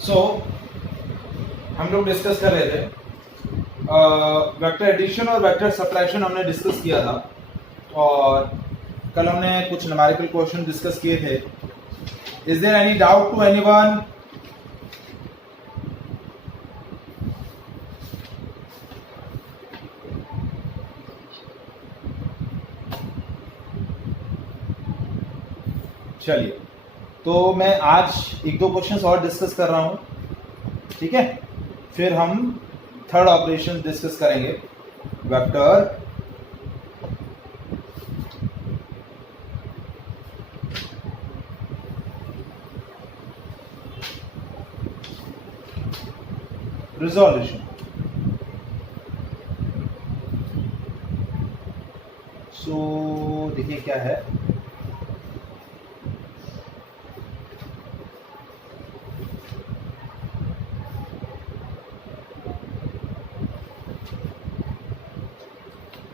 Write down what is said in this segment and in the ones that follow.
सो हम लोग डिस्कस कर रहे थे वेक्टर एडिशन और वेक्टर सब्ट्रैक्शन हमने डिस्कस किया था, और कल हमने कुछ न्यूमेरिकल क्वेश्चन डिस्कस किए थे. Is there any doubt to anyone? चलिए, तो मैं आज एक दो क्वेश्चंस और डिस्कस कर रहा हूं, ठीक है. फिर हम थर्ड ऑपरेशन डिस्कस करेंगे, वेक्टर रिजोल्यूशन. सो देखिए क्या है.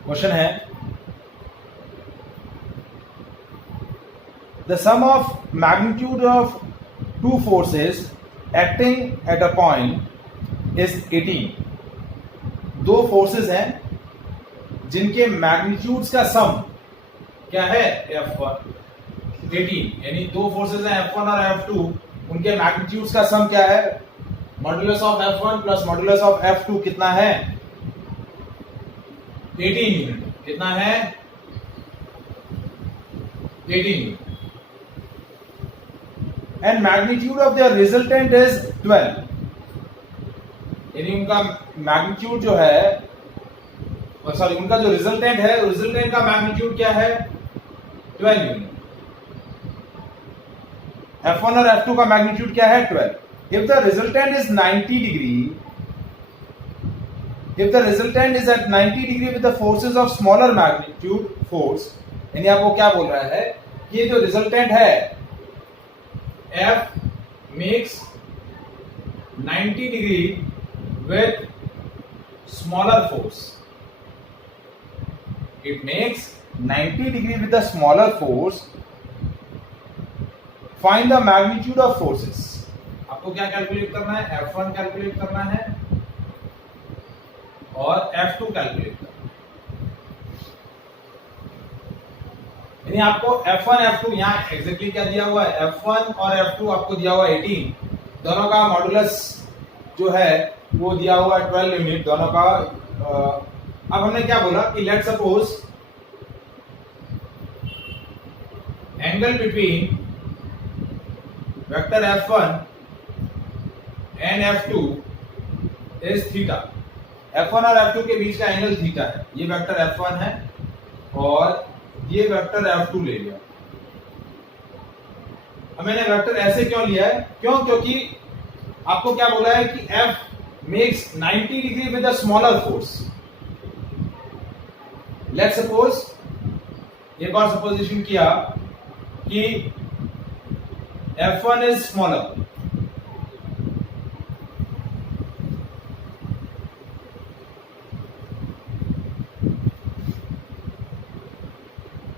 क्वेश्चन है, the sum of magnitude of two forces acting at a point is 18. दो फोर्सेस हैं जिनके मैग्नीट्यूड्स का सम क्या है? F1 18. यानी दो फोर्सेस हैं F1 और F2, उनके मैग्नीट्यूड्स का सम क्या है? Modulus of F1 plus modulus of F2 कितना है? 18 यूनिट. कितना है? 18 unit. And magnitude of their resultant is 12. यानी उनका मैग्नीट्यूड जो है, सॉरी, उनका जो रिजल्टेंट है, रिजल्टेंट का मैग्नीट्यूड क्या है? 12 यूनिट. F1 और F2 का मैग्नीट्यूड क्या है? 12. If the resultant is 90 degree, if the resultant is at 90 degree with the forces of smaller magnitude force, यानी आपको क्या बोल रहा है? ये जो रिजल्टेंट है F makes 90 degree with smaller force. It makes 90 degree with the smaller force. Find the magnitude of forces. आपको क्या कैलकुलेट करना है? F1 कैलकुलेट करना है और F2 कैलकुलेट करना है. यानी आपको F1 F2 यहाँ एग्जैक्टली क्या दिया हुआ है? F1 और F2 आपको दिया हुआ है 18. दोनों का मॉडुलस जो है वो दिया हुआ है 12 यूनिट दोनों का. अब हमने क्या बोला कि let suppose angle between vector F1 and F2 is theta. F1 और F2 के बीच का एंगल थीटा है. ये वेक्टर F1 है और ये वेक्टर F2 ले लिया. अब मैंने वेक्टर ऐसे क्यों लिया है? क्योंकि आपको क्या बोला है कि F makes 90 degree with a smaller force. Let's suppose, एक और सपोजिशन किया कि F1 is smaller.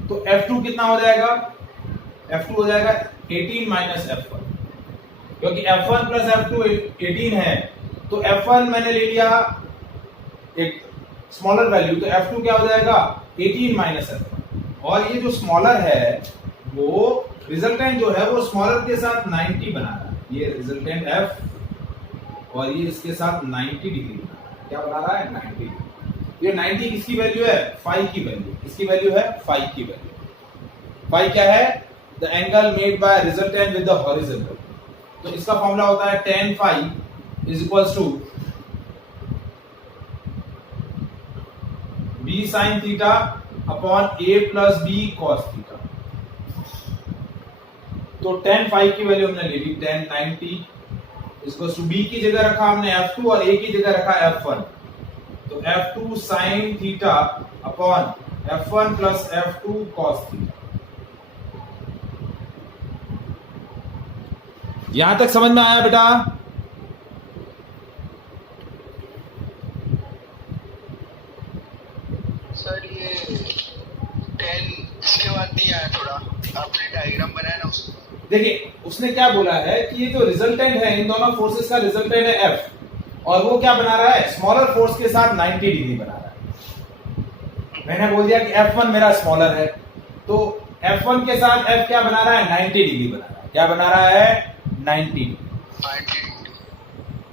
तो F2 कितना हो जाएगा? F2 हो जाएगा 18 माइनस F1, क्योंकि F1 प्लस F2 18 है. तो F1 मैंने ले लिया एक स्मॉलर वैल्यू, तो F2 क्या हो जाएगा? 18 माइनस F1. और ये जो स्मॉलर है वो रिजल्टेंट जो है वो स्मॉलर के साथ 90 बना रहा है. ये रिजल्टेंट F और ये इसके साथ 90 डिग्री बना रहा है. क्या बना रहा है? 90 डिग्री. ये 90 किसकी वैल्यू है? फाई की वैल्यू. इसकी वैल्यू है फाई की वैल्यू. फाई क्या है? The angle made by resultant with the horizontal. तो इसका फॉर्मूला होता है tan phi is equals to b sin theta upon a plus b cos theta. तो tan फाई की वैल्यू हमने ले ली tan 90 इसको b की जगह रखा हमने F2 और a की जगह रखा F1. तो F2 sin theta upon F1 plus F2 cos theta. यहां तक समझ में आया बेटा? सर ये 10 इसके बाद नहीं आया. थोड़ा आपने डायग्राम बनाया ना उसको. देखिए उसने क्या बोला है कि ये जो रिजल्टेंट है इन दोनों फोर्सेस का रिजल्टेंट है एफ, और वो क्या बना रहा है, स्मॉलर फोर्स के साथ 90 डिग्री बना रहा है। मैंने बोल दिया कि F1 मेरा स्मॉलर है, तो F1 के साथ F क्या बना रहा है, 90 डिग्री बना रहा है। क्या बना रहा है, 90।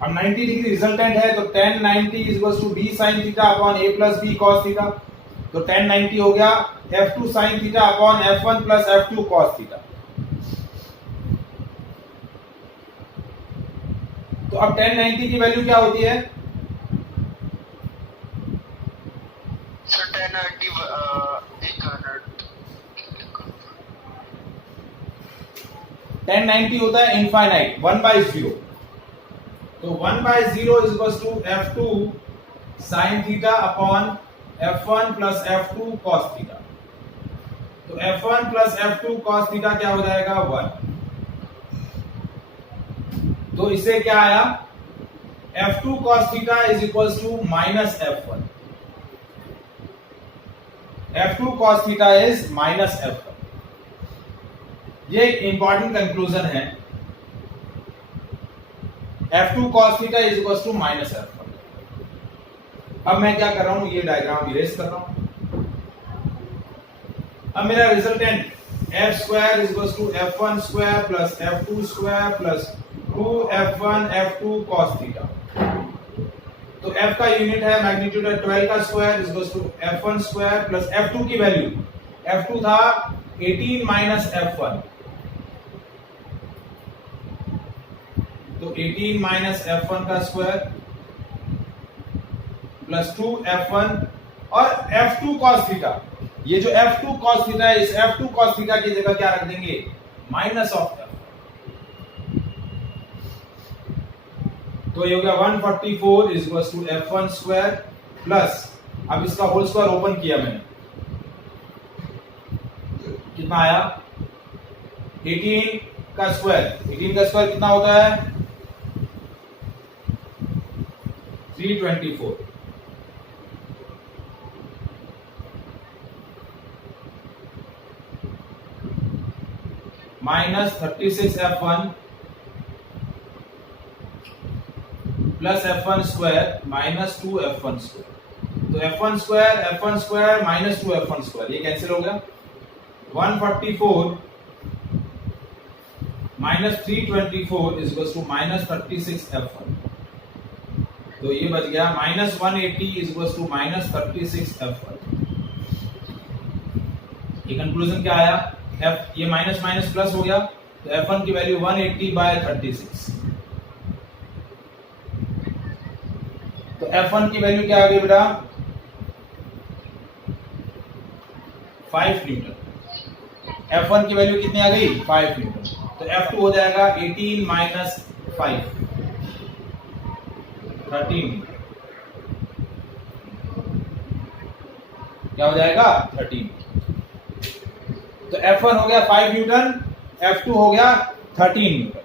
अब 90 डिग्री रिजल्टेंट है, तो tan 90 equals to b sin theta upon a plus b cos theta. तो tan 90 हो गया F2 sin theta upon F1 plus F2 cos theta. तो अब tan 90 की वैल्यू क्या होती है, tan 90 होता है इनफाइनाइट 1/0। तो 1/0 is equals to F2 sin theta upon F1 plus F2 cos theta. तो F1 plus F2 cos theta क्या हो जाएगा, 1। तो इससे क्या आया, F2 cos theta is equals to minus F1। F2 cos theta is minus F1। ये एक इंपॉर्टेंट कंक्लूजन है, F2 cos theta is equals to minus F1। अब मैं क्या कर रहा हूं, ये डायग्राम इरेज कर रहा हूं। अब मेरा resultant F square is equals to F1 square plus F2 square plus 2F1 F2 cos theta. तो F का यूनिट है मैग्नीट्यूड है 12 का square is equals to F1 square plus F2 की वैल्यू, F2 था 18 माइनस F1, तो 18 minus F1 का square plus 2F1 और F2 cos थीटा। ये जो F2 cos थीटा है, इस F2 cos थीटा की जगह क्या रख देंगे, माइनस ऑफ F। तो ये हो गया 144 is equals to F1 square plus, अब इसका होल स्क्वायर ओपन किया मैंने, कितना आया 18 का स्क्वायर, 18 का स्क्वायर कितना होता है 324 minus 36 F1 plus F1 square minus 2 F1 square. तो F1 square minus 2 F1 square ये कैंसिल हो गया, 144 minus 324 is equals to minus 36 F1। तो ये बच गया minus 180 is equals to minus 36 F1। ये कंक्लूजन क्या आया, F ये माइनस माइनस प्लस हो गया, तो F1 की वैल्यू 180/36। तो F1 की वैल्यू क्या आ गई बेटा, 5 न्यूटन। F1 की वैल्यू कितनी आ गई, 5 न्यूटन। तो F2 हो जाएगा 18 माइनस 5, 13। क्या हो जाएगा, 13। तो F1 हो गया 5 न्यूटन, F2 हो गया 13 न्यूटन।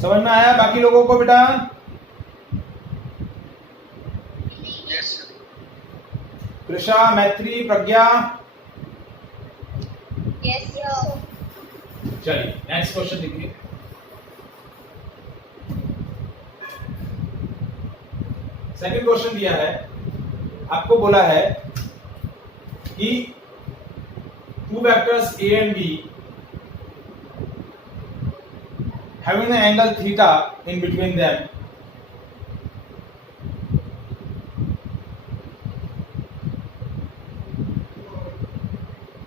समझ में आया बाकी लोगों को बेटा, यस कृषा, मैत्री, प्रज्ञा, यस सर। चलिए नेक्स्ट क्वेश्चन देखिए। सेकंड क्वेश्चन दिया है, आपको बोला है कि two vectors A and B having an angle theta in between them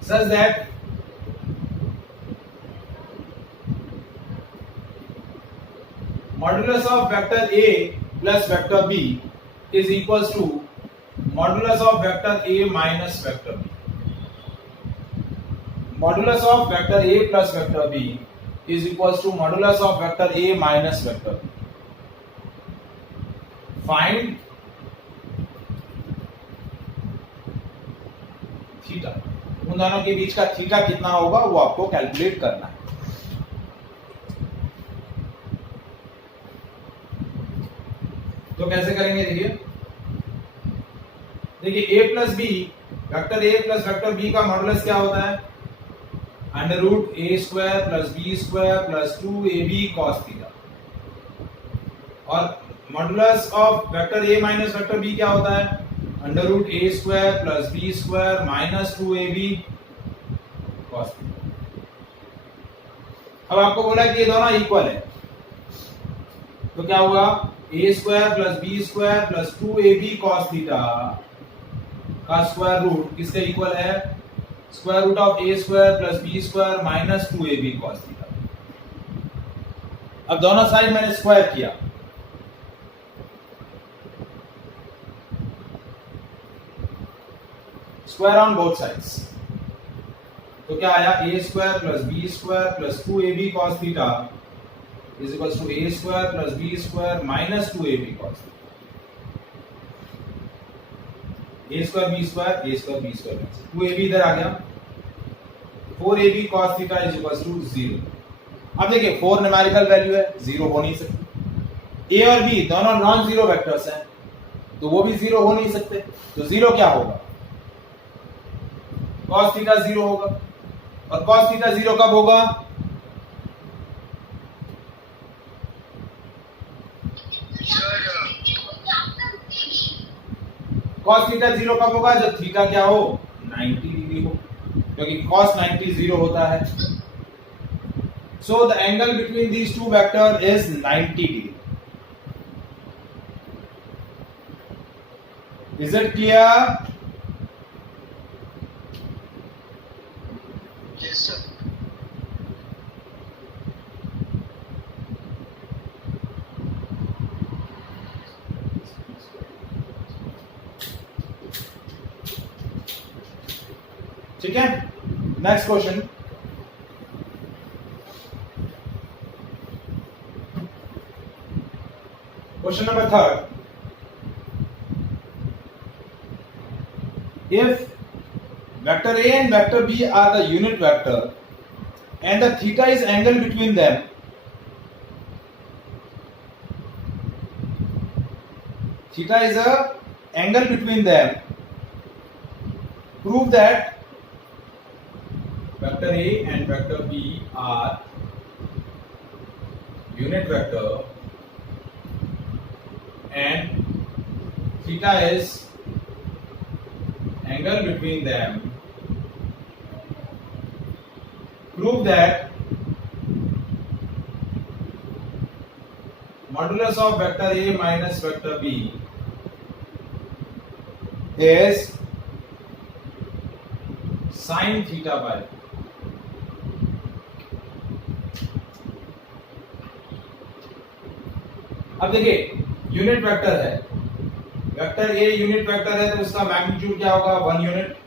such that modulus of vector A plus vector B is equals to modulus of vector A minus vector B. Modulus of vector A plus vector B is equals to modulus of vector A minus vector B. Find theta, उन दोनों के बीच का theta कितना होगा वो आपको calculate करना है। तो कैसे करेंगे देखिए a plus B, vector a plus vector b का मॉडुलस क्या होता है? Under root A square plus B square plus 2ab cos theta. और modulus of vector a minus vector b क्या होता है? Under root A square plus B square minus 2ab cos theta. अब आपको बोला कि ये दोनों इक्वल है, तो क्या होगा? a square plus B square plus 2ab cos theta का स्क्वायर रूट किसके इक्वल है? Square root of a square plus B square minus 2ab cos theta. अब दोनों साइड मैंने स्क्वायर किया, स्क्वायर ऑन बोथ साइड्स, तो क्या आया? a square plus B square plus 2ab cos theta is equals to a square plus B square minus 2ab cos theta. a square b square, a square b square, 2ab इधर आ गया, 4ab cos theta is equals to 0। अब देखिए 4 numerical value है, 0 हो नहीं सकती। a और b दोनों नॉन जीरो वेक्टर्स हैं, तो वो भी 0 हो नहीं सकते, तो 0 क्या होगा? cos थीटा 0 होगा। और cos थीटा 0 कब होगा? cos थीटा 0 कब होगा? जब थीटा क्या हो? 90 डिग्री हो, क्योंकि cos 90 0 होता है। So the angle between these two vectors is 90 degree. Is it clear? Yes, sir. ठीक है, next question. Question number 3। If vector A and vector B are the unit vector and the theta is angle between them, theta is a angle between them, prove that vector A and vector B are unit vector and theta is angle between them. Prove that modulus of vector A minus vector B is sin theta by। अब देखिए unit vector है, vector a unit vector है तो उसका magnitude क्या होगा? 1 unit.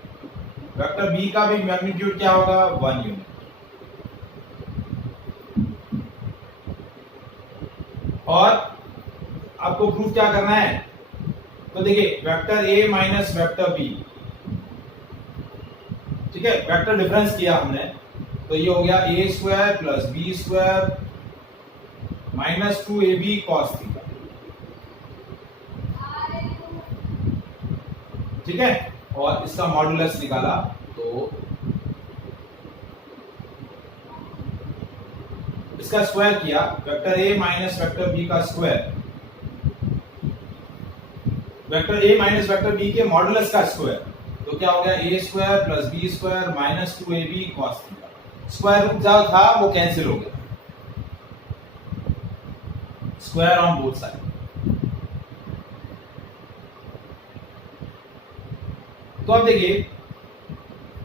Vector B का भी मैग्नीट्यूड क्या होगा? 1 यूनिट। और आपको प्रूफ क्या करना है? तो देखिए vector a minus vector b, ठीक है, वेक्टर डिफरेंस किया हमने, तो ये हो गया a square plus B square minus 2ab cos theta. ठीक है, और इसका मॉडुलस निकाला तो इसका स्क्वायर किया, vector a minus vector b का square, vector a minus vector b के मॉडुलस का स्क्वायर, तो क्या हो गया? a square plus B square minus 2ab cos theta. Square root जो था वो कैंसिल हो गया, स्क्वायर ऑन बोथ साइड। तो अब देखिए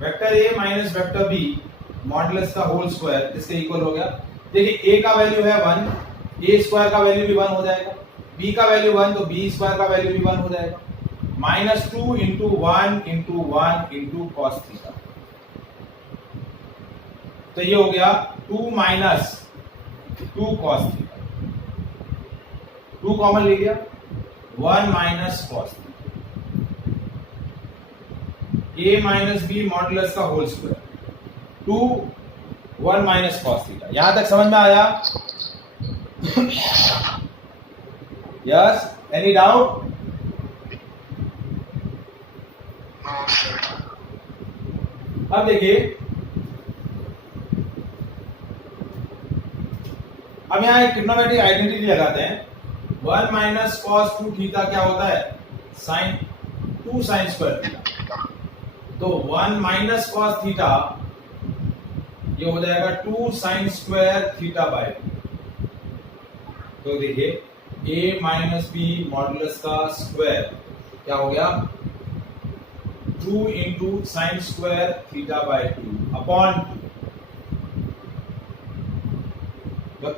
vector a minus vector b modulus का होल स्क्वायर इसके इक्वल हो गया। देखिए ए का वैल्यू है 1, ए स्क्वायर का वैल्यू भी 1 हो जाएगा, बी का वैल्यू 1 तो बी स्क्वायर का वैल्यू भी 1 हो जाएगा। -2 into 1 into 1 into cos theta, तो ये हो गया 2 माइनस 2 कॉस थीटा, 2 कॉमन ले लिया, 1 minus cos theta, a minus B modulus का whole square 2 1 minus cos theta. यहां तक समझ में आया? Yes, any doubt? No sir. अब देखिए, अब यहां एक ट्रिग्नोमेट्रिक आइडेंटिटी लगाते हैं। 1 माइनस कॉस 2 थीटा क्या होता है? Sine 2 sine square theta. तो 1 माइनस कॉस थीटा ये हो जाएगा 2 साइन स्क्वायर थीटा बाय 2। तो देखिए a माइनस बी मॉडुलस का स्क्वायर क्या हो गया? 2 into sine square theta by 2 upon 2।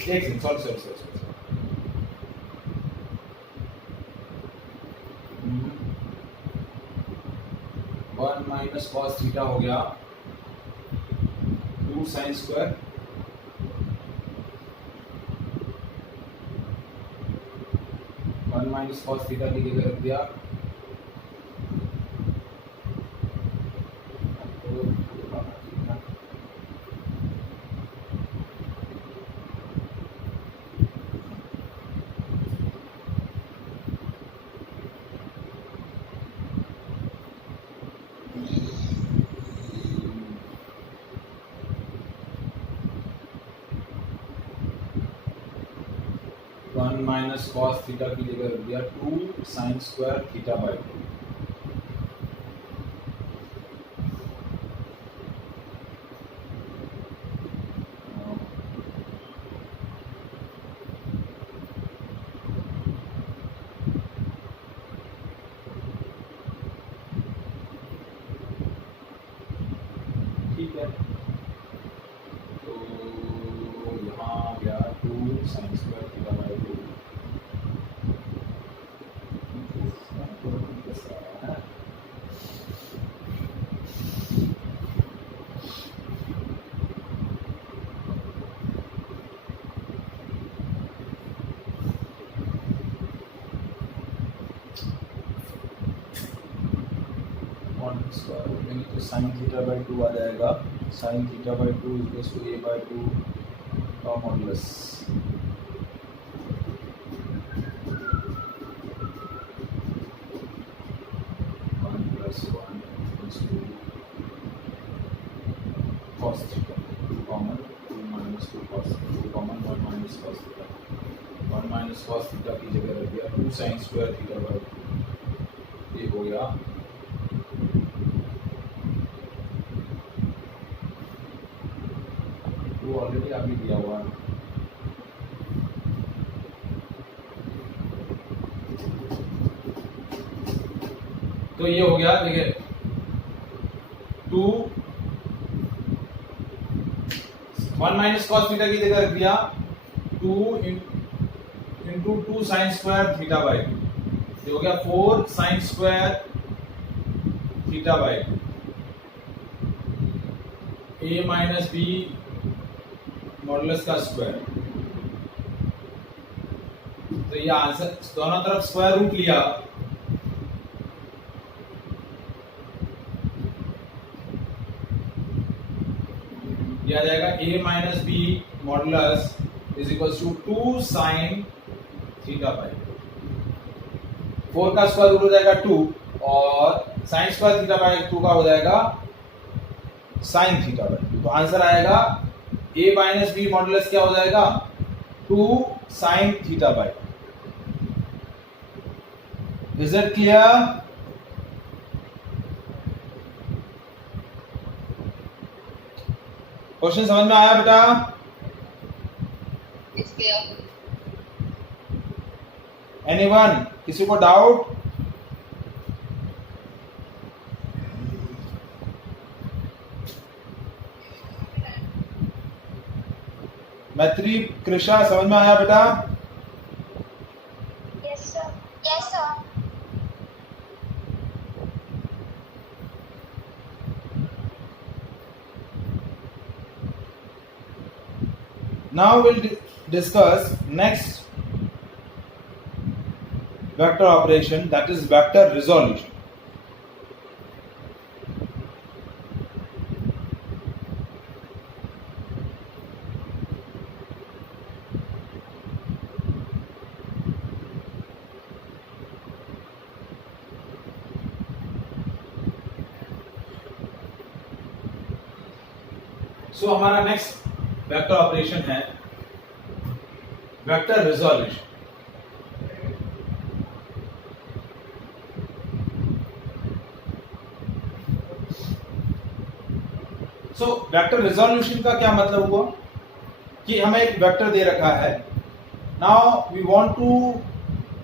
Sorry 1 minus cos theta हो गया 2 sine square 1 minus cos theta की जगह रख दिया माइनस कॉस थीटा की जगह रख दिया 2 साइन स्क्वायर थीटा बाय 2। ठीक है, तो यहाँ गया 2 साइन स्क्वायर थीटा बाय 2। तो साइन थीटा बाय 2 आ जाएगा। Sine theta by 2 equals to a by 2 का modulus. cos theta 2 common 2 minus 2 cos 2 common 1 minus cos theta 1 minus cos theta की जगह रख दिया 2 sin square theta बाय 2। ये हो गया वो ऑलरेडी अभी दिया हुआ है। तो ये हो गया, देखिए 2 1 माइनस कॉस थीटा की जगह रख दिया 2 into 2 sine square theta by 2। ये हो गया 4 sine square theta by 2। a minus B modulus का स्क्वायर। तो ये आंसर, दोनों तरफ स्क्वायर रूट लिया, दिया जाएगा a minus B modulus is equal to 2 sine theta by 4 का स्क्वायर रूट हो जाएगा 2 और साइन स्क्वायर थीटा बाय 2 का हो जाएगा साइन थीटा बाय 2। तो आंसर आएगा a माइनस बी मॉडुलस क्या हो जाएगा 2 sine theta bye. Is it clear? Question समझ में आया बेटा? एनीवन? किसी को डाउट? मैत्री, कृषा, समझ में आया बेटा? Yes, sir. Yes, sir. Now we'll discuss next vector operation, that is vector resolution. So हमारा नेक्स्ट वेक्टर ऑपरेशन है vector resolution. So vector resolution का क्या मतलब हुआ कि हमें एक वेक्टर दे रखा है. Now we want to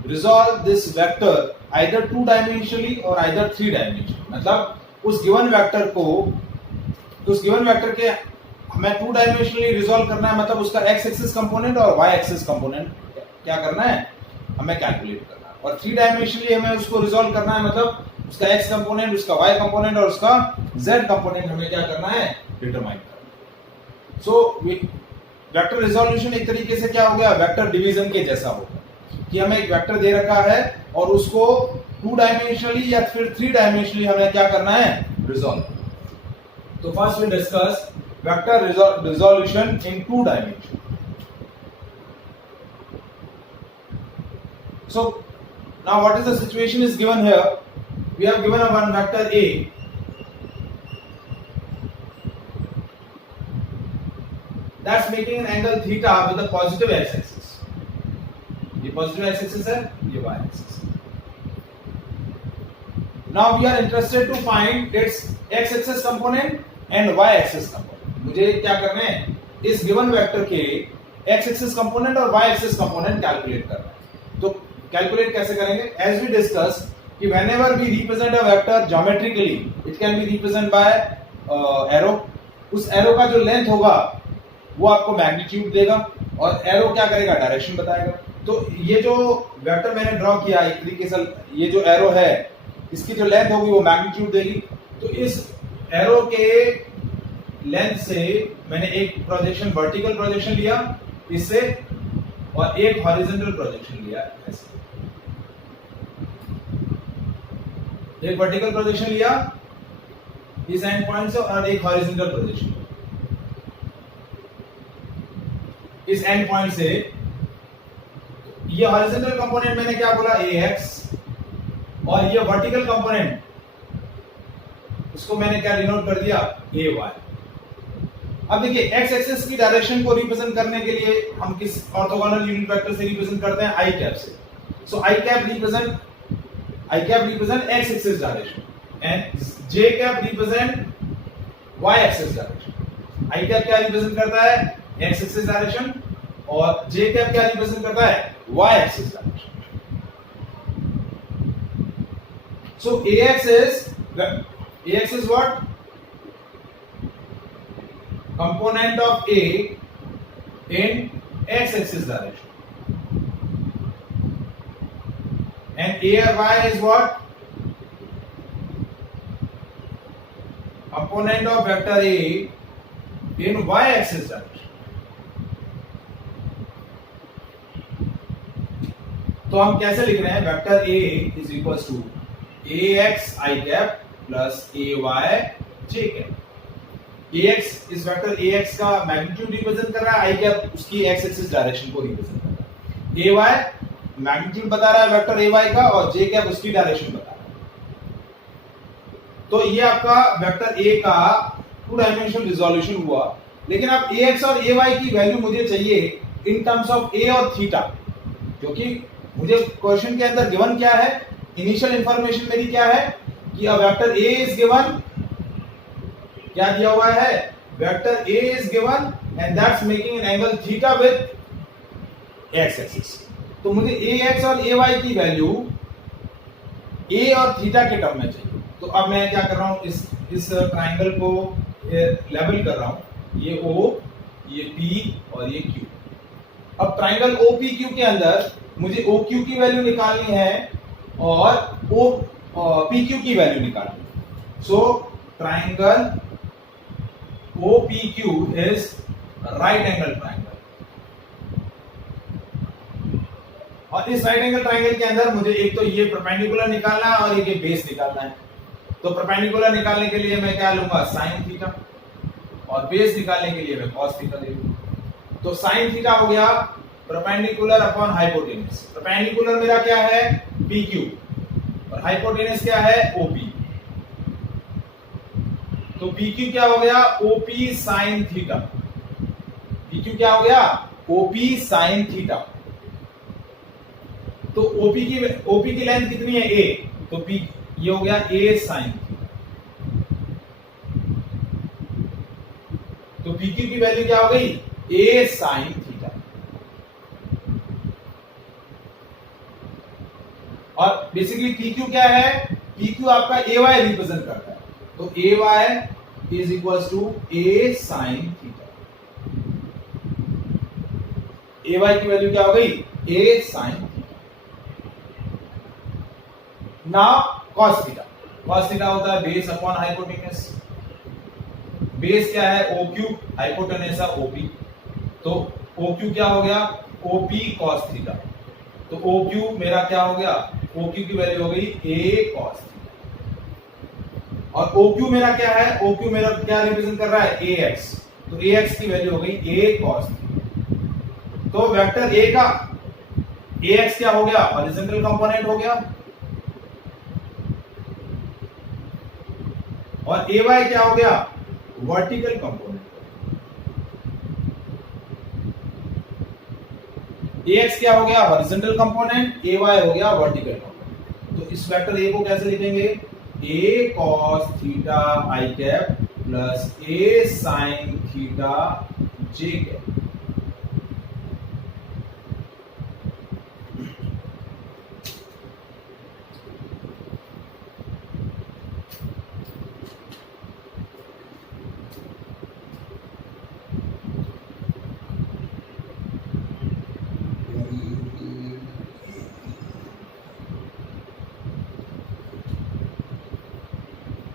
resolve this vector either 2 dimensionally और आइदर 3 डायमेंशनली. मतलब उस गिवन वेक्टर के हमें 2 डायमेंशनली रिजॉल्व करना है. मतलब उसका x एक्सिस कंपोनेंट और y एक्सिस कंपोनेंट क्या करना है, हमें कैलकुलेट करना है. और 3 डायमेंशनली हमें उसको रिजॉल्व करना है. मतलब उसका x कंपोनेंट, उसका y कंपोनेंट और उसका z कंपोनेंट हमें क्या करना है, डिटरमाइन करना है. सो वेक्टर रिजोल्यूशन एक तरीके से क्या हो गया, वेक्टर डिवीजन के जैसा हो गया कि हमें एक वेक्टर दे रखा है और उसको 2 डायमेंशनली या फिर 3 डायमेंशनली हमें क्या करना है, रिजॉल्व. तो first we discuss vector resolution in 2 dimensions. So now what is the situation is given here. We have given a one vector A. That's making an angle theta with a positive x-axis. ये positive x-axis है, ये y-axis. Now we are interested to find its x-axis component and y-axis component. मुझे क्या करना है, इस given vector के x axis component और y एक्सिस कंपोनेंट कैलकुलेट करना है. तो कैलकुलेट कैसे करेंगे, एज वी डिस्कस कि whenever we represent a vector geometrically it can be represent by arrow. उस एरो का जो लेंथ होगा वो आपको मैग्नीट्यूड देगा और एरो क्या करेगा, डायरेक्शन बताएगा. तो ये जो वेक्टर मैंने ड्रॉ किया एक तरीके से, ये जो एरो है इसकी जो लेंथ होगी वो मैग्नीट्यूड देगी. तो इस एरो के लेंथ से मैंने एक प्रोजेक्शन, वर्टिकल प्रोजेक्शन लिया इससे और एक हॉरिजॉन्टल प्रोजेक्शन लिया ऐसे. एक वर्टिकल प्रोजेक्शन लिया इस एंड पॉइंट से और एक हॉरिजॉन्टल प्रोजेक्शन इस एंड पॉइंट से. ये हॉरिजॉन्टल कंपोनेंट मैंने क्या बोला, ax, और ये वर्टिकल कंपोनेंट उसको मैंने क्या डिनोट कर दिया, ay. अब देखिए x एक्सिस की डायरेक्शन को रिप्रेजेंट करने के लिए हम किस ऑर्थोगोनल यूनिट वेक्टर से रिप्रेजेंट करते हैं, i कैप से. सो i cap represent x axis direction and j cap represent y axis direction. i cap क्या रिप्रेजेंट करता है, x एक्सिस डायरेक्शन, और j कैप क्या रिप्रेजेंट करता है, y axis direction. So ax is what, component of A in x-axis direction, and A or Y is what, component of vector A in y-axis direction. तो हम कैसे लिख रहे हैं, vector A is equals to ax I cap plus ay j cap. ax इस vector ax का magnitude represent कर रहा है, i कैप उसकी x एक्सिस डायरेक्शन को रिप्रेजेंट कर रहा है. ay मैग्नीट्यूड बता रहा है वेक्टर ay का और j कैप उसकी डायरेक्शन बता रहा है. तो ये आपका वेक्टर a का 2 डायमेंशनल रिजोल्यूशन हुआ. लेकिन अब ax और ay की वैल्यू मुझे चाहिए इन टर्म्स ऑफ a और थीटा, क्योंकि मुझे क्वेश्चन के अंदर गिवन क्या है, इनिशियल इंफॉर्मेशन मेरी क्या है कि a vector a is given, क्या दिया हुआ है, vector a is given and that's making an angle theta with x axis. तो मुझे ax और ay की वैल्यू a और थीटा के टर्म में चाहिए. तो अब मैं क्या कर रहा हूं, इस ट्रायंगल को लेवल कर रहा हूं, ये O ये P और ये Q। अब ट्राइंगल OPQ के अंदर मुझे OQ की वैल्यू निकालनी है और PQ की वैल्यू निकालनी है। So triangle OPQ is right angle triangle, और इस राइट एंगल ट्राइंगल के अंदर मुझे एक तो ये परपेंडिकुलर निकालना है और एक ये बेस निकालना है। तो परपेंडिकुलर निकालने के लिए मैं क्या लूंगा, साइन थीटा, और बेस निकालने के लिए मैं कॉस थीटा ले लूंगा। तो साइन थीटा हो गया परपेंडिकुलर अपॉन हाइपोटेनस। परपेंडिकुलर मेरा क्या है, PQ, और हाइपोटेनस क्या है, OP। तो PQ क्या हो गया, OP साइन थीटा। PQ क्या हो गया, OP साइन थीटा। तो OP की लेंथ कितनी है, A, तो P ये हो गया A साइन थीटा। तो PQ की वैल्यू क्या हो गई, A साइन थीटा। और बेसिकली PQ क्या है, PQ आपका AY रिप्रेजेंट करता है। तो AY is equal to A sine theta. AY की वैल्यू क्या हो गई, A sine theta. Now cos theta, cos theta होता है बेस अपॉन हाइपोटेनस। बेस क्या है, OQ, हाइपोटेनस है OP। तो OQ क्या हो गया, OP cos थीटा। तो OQ मेरा क्या हो गया, OQ की वैल्यू हो गई A cos थीटा। और OQ मेरा क्या है, OQ मेरा क्या रिप्रेजेंट कर रहा है, AX। तो AX की वैल्यू हो गई A cos थीटा। तो वेक्टर A का AX क्या हो गया, हॉरिजॉन्टल कंपोनेंट हो गया, और AY क्या हो गया, वर्टिकल कंपोनेंट। AX क्या हो गया, हॉरिजॉन्टल कंपोनेंट, AY हो गया वर्टिकल कंपोनेंट। तो इस वेक्टर A को कैसे लिखेंगे, A cos theta I cap plus A sin theta J cap.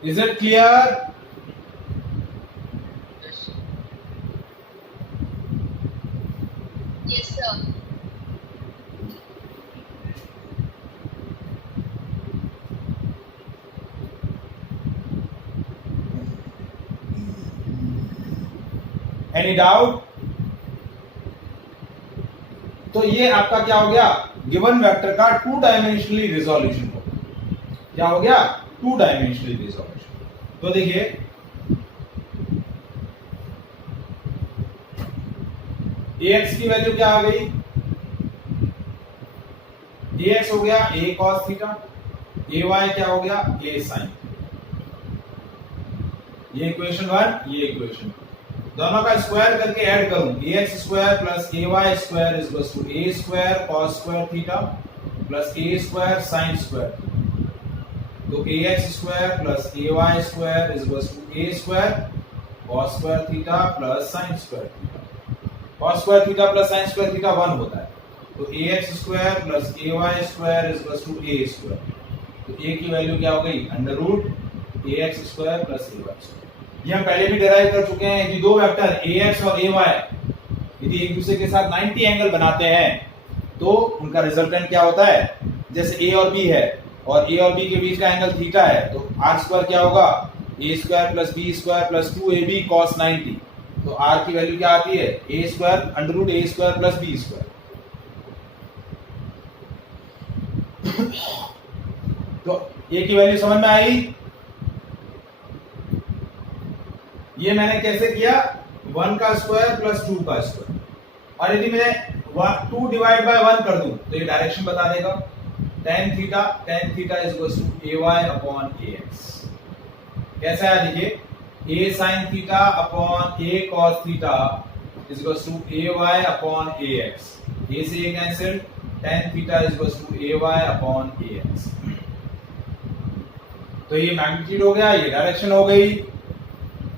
Is it clear? Yes, sir. Any doubt? तो ये आपका क्या हो गया, गिवन वेक्टर का टू डायमेंशनली रिजोल्यूशन हो गया। क्या हो गया, टू डायमेंशनली रिजोल्यूशन। तो देखिए AX की वैल्यू क्या आ गई, AX हो गया A cos थीटा, AY क्या हो गया, A sin। ये इक्वेशन 1, ये इक्वेशन 2, दोनों का स्क्वायर करके ऐड करूं, AX square plus AY square is equal to A square cos square theta plus A square sin square. तो AX square plus AY square is equal to A square cos square theta plus sin square theta. cos square theta plus sin square theta 1 होता है। तो AX square plus AY square is equal to A square. तो A की value क्या हो गई, under root AX square plus AY square. ये हम पहले भी डिराइव कर चुके हैं कि दो वेक्टर AX और AY यदि एक दूसरे के साथ 90 एंगल बनाते हैं तो उनका रिजल्टेंट क्या होता है, जैसे A और B है और A और B के बीच का एंगल थीटा है, तो R स्क्वायर क्या होगा, A square plus B square plus 2AB cos 90। तो R की वैल्यू क्या आती है, A square under root A square plus B square. तो A की वैल्यू समझ में आई। ये मैंने कैसे किया, 1 का स्क्वायर प्लस 2 का स्क्वायर, और यदि मैं 2 डिवाइड बाय 1 कर दूं तो ये डायरेक्शन बता देगा। tan theta is equal to AY upon AX। कैसा है देखिए, A sin theta upon A cos theta is equal to AY upon AX। A से A cancel, tan theta is equal to AY upon AX। तो ये magnitude हो गया, ये direction हो गई,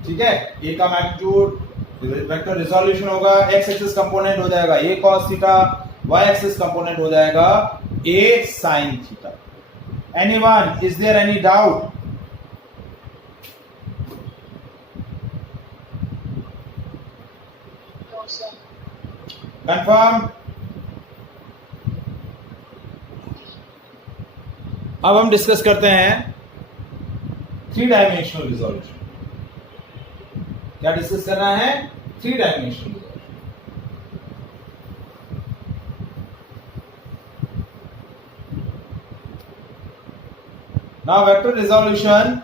ठीक है। A का मैग्नीट्यूड वेक्टर रिजोल्यूशन होगा, एक्स एक्सिस कंपोनेंट हो जाएगा a cos theta, y axis component हो जाएगा a sin theta. Anyone, is there any doubt? No, sir. Confirm? अब हम डिस्कस करते हैं 3 डायमेंशनल रिजोल्यूशन. क्या डिस्कस करना है? 3 dimensional resolution. Now vector resolution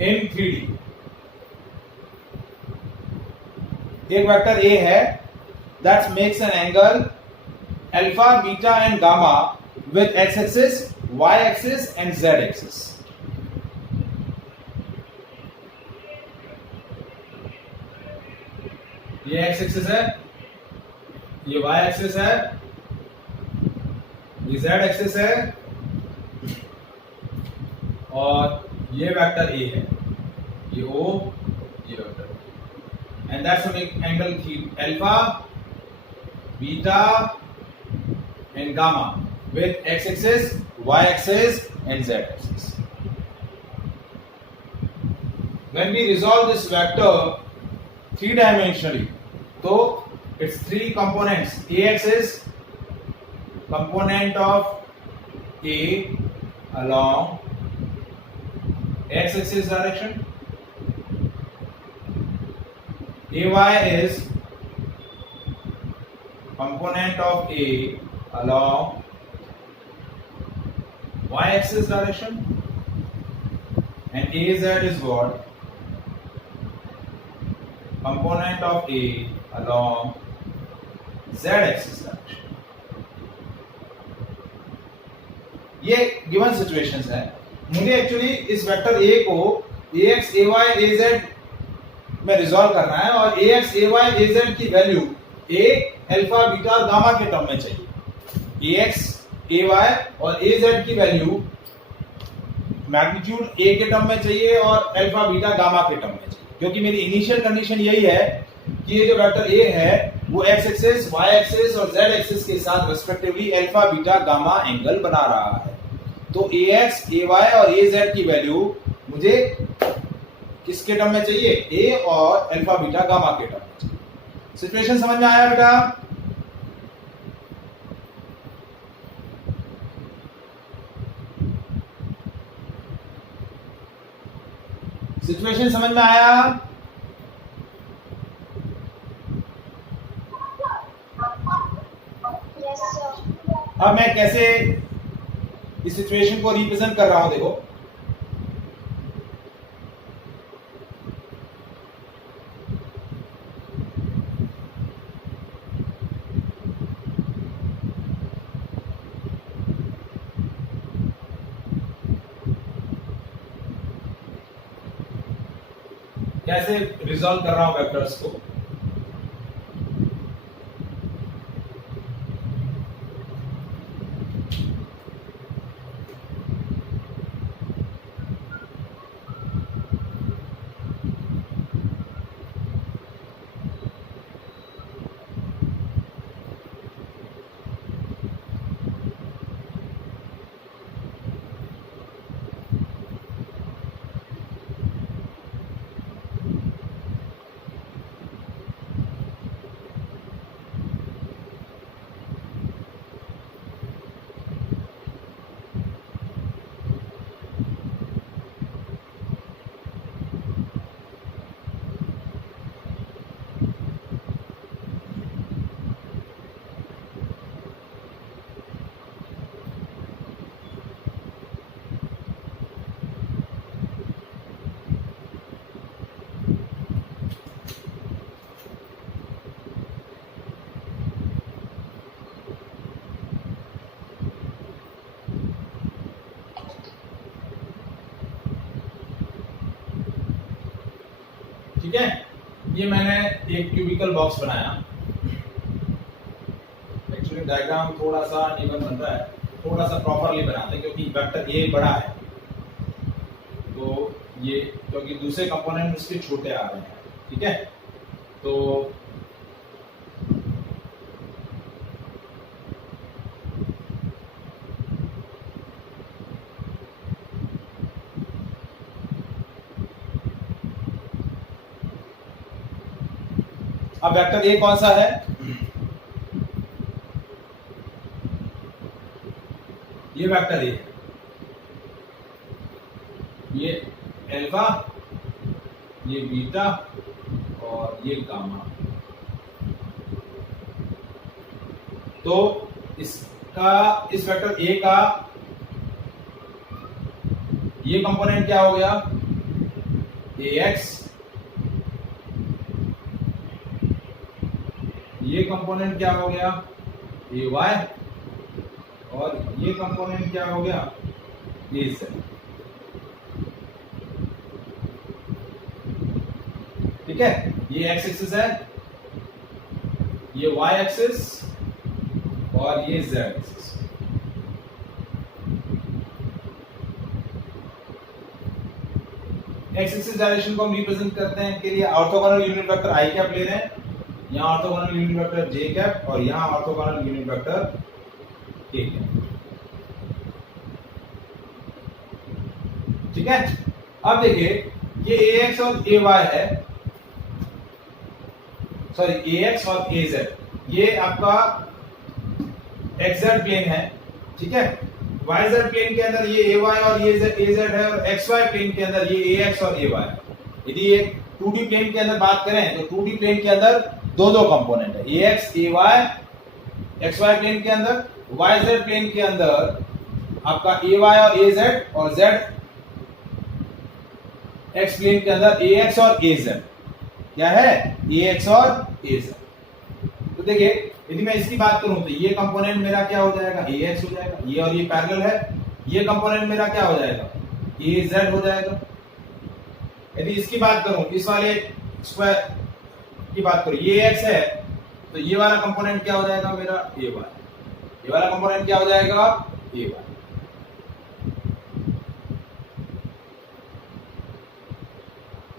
in 3D. एक वेक्टर A है that makes an angle alpha, beta and gamma with x axis, y axis and z axis. ये x एक्सिस है, ये y एक्सिस है, ये z एक्सिस है और ये वेक्टर A है, ये O, ये vector and that's a make angle alpha, beta and gamma with x axis, y axis and z axis. When we resolve this vector 3-dimensionally, so it's 3 components. A axis, component of A along x axis direction, AY is component of A along y axis direction, and AZ is what? Component of A along z axis direction. ये given situations है. मुझे actually इस vector A को AX, AY, AZ में resolve करना है और AX, AY, AZ की वैल्यू A, अल्फा, बीटा और गामा के टर्म में चाहिए. AX, AY और AZ की वैल्यू मैग्नीट्यूड A के टर्म में चाहिए और अल्फा, बीटा, गामा के टर्म में चाहिए. क्योंकि मेरी इनिशियल कंडीशन यही है कि ये जो वेक्टर A है वो x एक्सिस, y एक्सिस और z एक्सिस के साथ respectively alpha, beta, gamma angle बना रहा है. तो AX, AY और AZ की वैल्यू मुझे किसके टर्म में चाहिए? A और अल्फा, बीटा, गामा के टर्म में चाहिए. सिचुएशन समझ में आया बेटा? सिचुएशन समझ में आया? Yes, sir. अब मैं कैसे इस सिचुएशन को रिप्रेजेंट कर रहा हूं, देखो. कैसे रिजॉल्व कर रहा हूं वेक्टर्स को. ठीक है, ये मैंने एक क्यूबिकल बॉक्स बनाया. एक्चुअली डायग्राम थोड़ा सा अनइवन बन रहा है, थोड़ा सा प्रॉपरली बनाते हैं क्योंकि वेक्टर ये बड़ा है तो ये क्योंकि दूसरे कंपोनेंट उसके छोटे आ रहे हैं. ठीक है, तो अब वेक्टर ए कौन सा है? ये वेक्टर ए, ये अल्फा, ये बीटा और ये गामा। तो इसका, इस वेक्टर ए का ये कंपोनेंट क्या हो गया? ax, ये कंपोनेंट क्या हो गया? ay, और ये कंपोनेंट क्या हो गया? az। ठीक है, ये x एक्सिस है, ये y एक्सिस और ये z axis. x axis direction को हम रिप्रेजेंट करते हैं के लिए orthogonal unit vector i cap ले रहे हैं, यहाँ orthogonal unit vector j cap और यहाँ orthogonal unit vector k cap. ठीक है, अब देखिए ये ax और ay है, सॉरी ax और az, ये आपका xz प्लेन है। ठीक है, yz प्लेन के अंदर ये ay और ये az है और xy प्लेन के अंदर ये ax और ay है। यदि ये 2D प्लेन के अंदर बात करें तो 2D प्लेन के अंदर दो कंपोनेंट है, ax ay xy प्लेन के अंदर, yz प्लेन के अंदर आपका ay और az और z x प्लेन के अंदर ax और az। क्या है? ax और az। तो देखिए यदि मैं इसकी बात करूं तो ये कंपोनेंट मेरा क्या हो जाएगा? ax हो जाएगा, ये और ये पैरेलल है, ये कंपोनेंट मेरा क्या हो जाएगा? az हो जाएगा। यदि इसकी बात करूं, इस वाले स्क्वायर की बात करूं, ये x है तो ये वाला कंपोनेंट क्या हो जाएगा मेरा? ay। ये वाला कंपोनेंट क्या हो जाएगा? ay।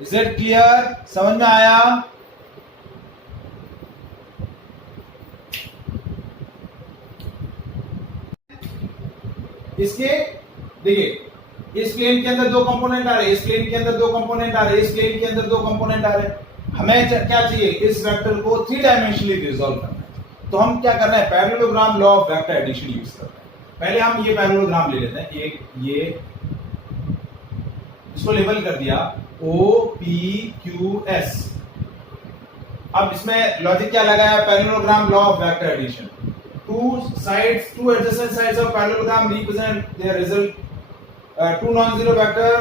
Is it clear? समझ में आया? इसके देखिए इस प्लेन के अंदर दो कंपोनेंट आ रहे हैं, इस प्लेन के अंदर दो कंपोनेंट आ रहे हैं, इस प्लेन के अंदर दो कंपोनेंट आ रहे हैं। हमें क्या चाहिए? इस वेक्टर को 3 डायमेंशनली रिजॉल्व करना है। तो हम क्या कर रहे हैं? Parallelogram law of vector addition use कर रहे हैं। पहले हम ये पैरेललोग्राम ले लेते हैं, एक ये इसको लेबल कर दिया OPQS। अब इसमें लॉजिक क्या लगाया? Parallelogram law of vector addition. two adjacent sides of parallelogram represent their result, two non-zero vector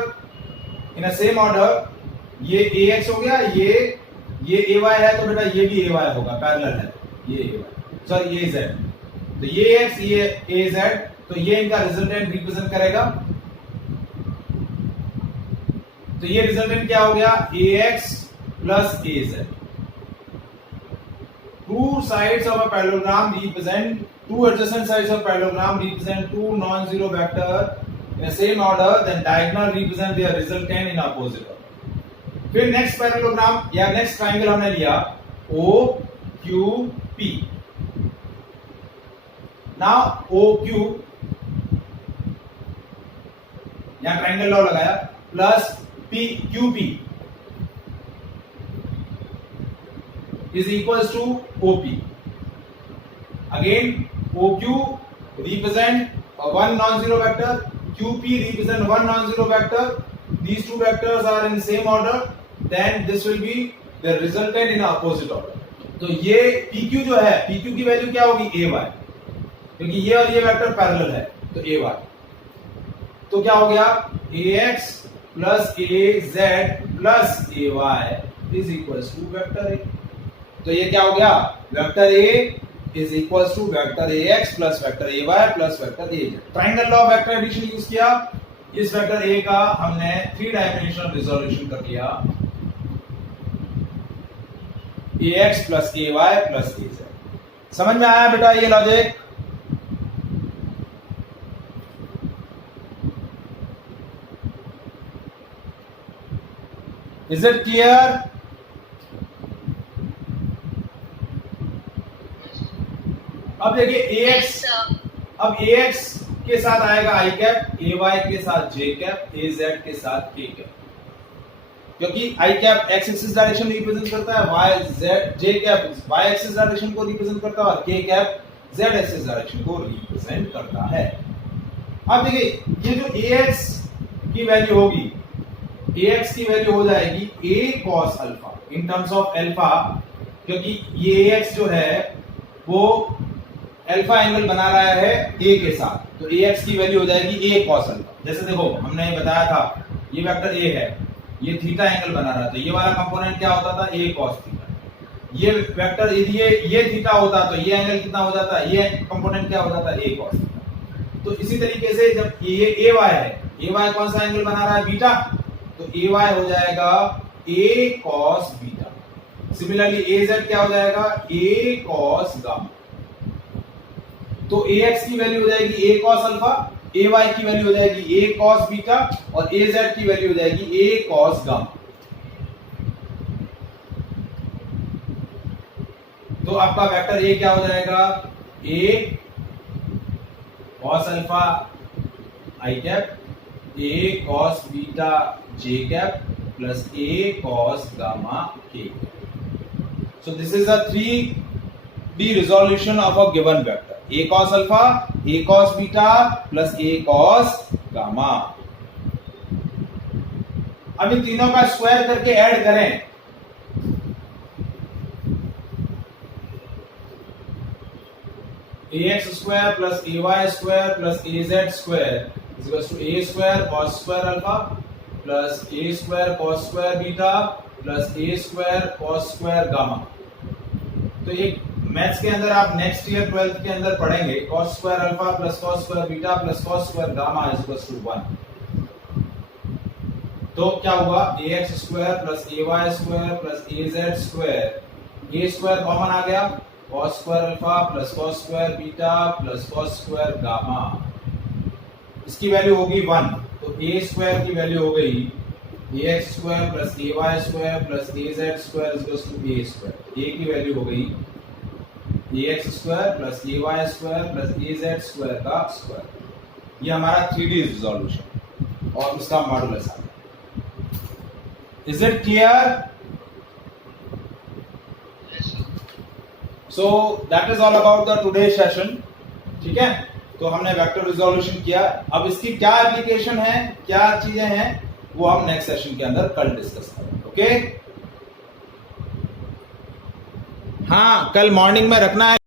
in a same order। ये ax हो गया, ये ay है तो बेटा ये भी ay होगा, पैरेलल है, ये ay, सॉरी ये z। तो ये x, ये az, तो ये इनका रिजल्टेंट रिप्रेजेंट करेगा। तो ये रिजल्टेंट क्या हो गया? ax plus az। Two sides of a parallelogram represent, two adjacent sides of parallelogram represent two non-zero vector in the same order, then diagonal represent their resultant in opposite order। फिर next parallelogram या next triangle हमने लिया OQP। Now OQ, यहाँ triangle law लगाया, plus QP is equals to OP। Again OQ represent one non-zero vector, QP represent one non-zero vector, these two vectors are in same order, then this will be the resultant in opposite order। तो ये PQ जो है, PQ की value क्या होगी? AY, क्योंकि ये और ये वेक्टर पैरेलल है तो AY। तो क्या हो गया? AX plus AZ plus AY is equals to vector A। तो ये क्या हो गया? Vector A is equals to vector AX plus vector AY plus vector AZ। Triangle law of vector addition use किया, इस वेक्टर A का हमने 3 dimensional resolution कर लिया, AX plus AY plus AZ। समझ में आया बेटा ये लॉजिक? Is it clear? अब देखिए Yes, ax, sir. अब ax के साथ आएगा i कैप, ay के साथ j कैप, az के साथ k कैप, क्योंकि i cap x axis direction represent करता है, y z j cap y axis direction को रिप्रेजेंट करता है और k cap z axis direction को रिप्रेजेंट करता है। अब देखिए ये जो ax की वैल्यू होगी, ax की वैल्यू हो जाएगी a cos alpha in terms of alpha, क्योंकि ये ax जो है वो अल्फा एंगल बना रहा है a के साथ, तो ax की वैल्यू हो जाएगी a cos अल्फा। जैसे देखो हमने बताया था ये वेक्टर a है, ये थीटा एंगल बना रहा था, ये वाला कंपोनेंट क्या होता था a cos थीटा। ये वेक्टर यदि ये थीटा होता तो ये एंगल कितना हो जाता, ये कंपोनेंट क्या हो जाता a cos थीटा। तो इसी तरीके से जब ये ay है, ay कौन सा एंगल बना रहा है, बीटा, तो ay हो जाएगा a cos beta. Similarly az क्या हो जाएगा, a cos गामा। तो ax की वैल्यू हो जाएगी a cos अल्फा, ay की वैल्यू हो जाएगी a cos बीटा और az की वैल्यू हो जाएगी a cos गामा। तो आपका वेक्टर a क्या हो जाएगा, a cos alpha i cap, a cos beta j cap plus a cos gamma k। So this is a 3D resolution of a given vector, a cos alpha, a cos beta plus a cos gamma। अब इन तीनों का square करके add करें, ax square plus ay square plus az square is equals to a square cos square alpha plus a square cos square beta plus a square cos square gamma। तो ये maths के अंदर आप next year 12th के अंदर पढ़ेंगे, cos square alpha plus cos square beta plus cos square gamma is equal to 1। तो क्या हुआ, ax square plus ay square plus az square, a square common आ गया, cos square alpha plus cos square beta plus cos square gamma, इसकी value होगी 1। तो a square की value हो गई ax square plus ay square plus az square is equal to a square. a की value हो गई ax square plus ay square plus az square का स्क्वायर। ये हमारा 3D रिजोल्यूशन और उसका मॉडुलस आ गया। Is it clear? So that is all about the today session. ठीक है, तो हमने वेक्टर रिजोल्यूशन किया। अब इसकी क्या एप्लीकेशन है, क्या चीजें हैं, वो हम नेक्स्ट सेशन के अंदर कल डिस्कस करेंगे। ओके, हाँ कल मॉर्निंग में रखना है।